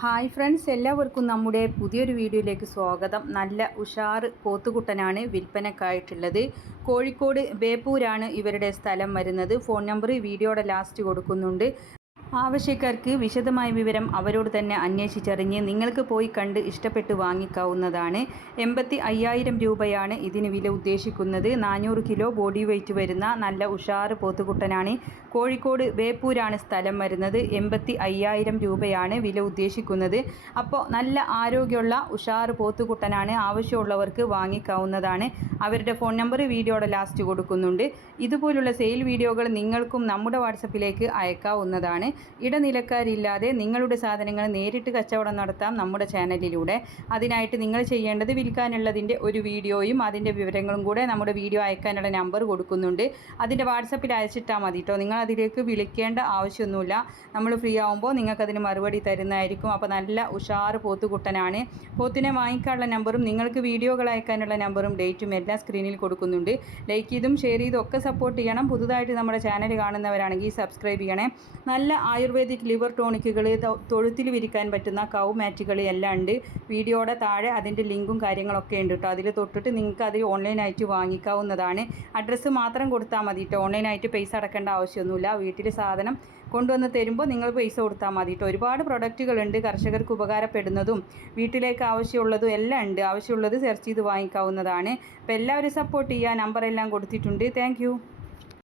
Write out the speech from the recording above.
Hi friends, എല്ലാവർക്കും നമ്മുടെ പുതിയൊരു വീഡിയോയിലേക്ക് സ്വാഗതം. നല്ല ഉഷാർ പോത്തുകുട്ടനാണ് വിൽപ്പനക്കായിട്ടുള്ളത്. കോഴിക്കോട് ബേപ്പൂരാണ് ഇവരുടെ സ്ഥലം വരുന്നത്. ഫോൺ നമ്പർ വീഡിയോയുടെ ലാസ്റ്റ് കൊടുക്കുന്നുണ്ട്. ആവശ്യക്കാർക്ക് വിശദമായ വിവരം അവരോട് തന്നെ അന്വേഷിച്ചറിഞ്ഞ് നിങ്ങൾക്ക് പോയി കണ്ട് ഇഷ്ടപ്പെട്ട് വാങ്ങിക്കാവുന്നതാണ്. 85,000 രൂപയാണ് ഇതിന് വില ഉദ്ദേശിക്കുന്നത്. 400 കിലോ ബോഡി വെയ്റ്റ് വരുന്ന നല്ല ഉഷാർ പോത്തുകുട്ടനാണ്. കോഴിക്കോട് ബേപ്പൂരാണ് സ്ഥലം വരുന്നത്. 85,000 രൂപയാണ് വില ഉദ്ദേശിക്കുന്നത്. അപ്പോൾ നല്ല ആരോഗ്യമുള്ള ഉഷാർ പോത്തുകുട്ടനാണ്. ആവശ്യമുള്ളവർക്ക് വാങ്ങിക്കാവുന്നതാണ്. അവരുടെ ഫോൺ നമ്പർ വീഡിയോയുടെ ലാസ്റ്റ് കൊടുക്കുന്നുണ്ട്. ഇതുപോലുള്ള സെയിൽ വീഡിയോകൾ നിങ്ങൾക്കും നമ്മുടെ വാട്സപ്പിലേക്ക് അയക്കാവുന്നതാണ്. ഇടനിലക്കാരില്ലാതെ നിങ്ങളുടെ സാധനങ്ങൾ നേരിട്ട് കച്ചവടം നടത്താം നമ്മുടെ ചാനലിലൂടെ. അതിനായിട്ട് നിങ്ങൾ ചെയ്യേണ്ടത് വിൽക്കാനുള്ളതിൻ്റെ ഒരു വീഡിയോയും അതിൻ്റെ വിവരങ്ങളും കൂടെ നമ്മുടെ വീഡിയോ അയക്കാനുള്ള നമ്പർ കൊടുക്കുന്നുണ്ട്. അതിൻ്റെ വാട്സപ്പിൽ അയച്ചിട്ടാൽ മതി കേട്ടോ. നിങ്ങൾ അതിലേക്ക് വിളിക്കേണ്ട ആവശ്യമൊന്നുമില്ല. നമ്മൾ ഫ്രീ ആകുമ്പോൾ നിങ്ങൾക്കതിന് മറുപടി തരുന്നതായിരിക്കും. അപ്പോൾ നല്ല ഉഷാർ പോത്തുകുട്ടനാണ്. പോത്തിനെ വാങ്ങിക്കാനുള്ള നമ്പറും നിങ്ങൾക്ക് വീഡിയോകൾ അയക്കാനുള്ള നമ്പറും ഡേറ്റും എല്ലാം സ്ക്രീനിൽ കൊടുക്കുന്നുണ്ട്. ലൈക്ക് ചെയ്തും ഷെയർ ചെയ്തും ഒക്കെ സപ്പോർട്ട് ചെയ്യണം. പുതുതായിട്ട് നമ്മുടെ ചാനൽ കാണുന്നവരാണെങ്കിൽ സബ്സ്ക്രൈബ് ചെയ്യണേ. നല്ല ആയുർവേദിക് ലിവർ ടോണിക്കുകൾ, തൊഴുത്തിൽ വിരിക്കാൻ പറ്റുന്ന കൗ മാറ്റുകൾ എല്ലാം ഉണ്ട്. വീഡിയോയുടെ താഴെ അതിൻ്റെ ലിങ്കും കാര്യങ്ങളൊക്കെ ഉണ്ട് കേട്ടോ. അതിൽ തൊട്ടിട്ട് നിങ്ങൾക്ക് അത് ഓൺലൈനായിട്ട് വാങ്ങിക്കാവുന്നതാണ്. അഡ്രസ്സ് മാത്രം കൊടുത്താൽ മതി കേട്ടോ. ഓൺലൈനായിട്ട് പൈസ അടക്കേണ്ട ആവശ്യമൊന്നുമില്ല. വീട്ടിൽ സാധനം കൊണ്ടുവന്ന് തരുമ്പോൾ നിങ്ങൾ പൈസ കൊടുത്താൽ മതി കേട്ടോ. ഒരുപാട് പ്രൊഡക്റ്റുകളുണ്ട്, കർഷകർക്ക് ഉപകാരപ്പെടുന്നതും വീട്ടിലേക്ക് ആവശ്യമുള്ളതും എല്ലാം ഉണ്ട്. ആവശ്യമുള്ളത് സെർച്ച് ചെയ്ത് വാങ്ങിക്കാവുന്നതാണ്. അപ്പോൾ എല്ലാവരും സപ്പോർട്ട് ചെയ്യുക. നമ്പറെല്ലാം കൊടുത്തിട്ടുണ്ട്. താങ്ക്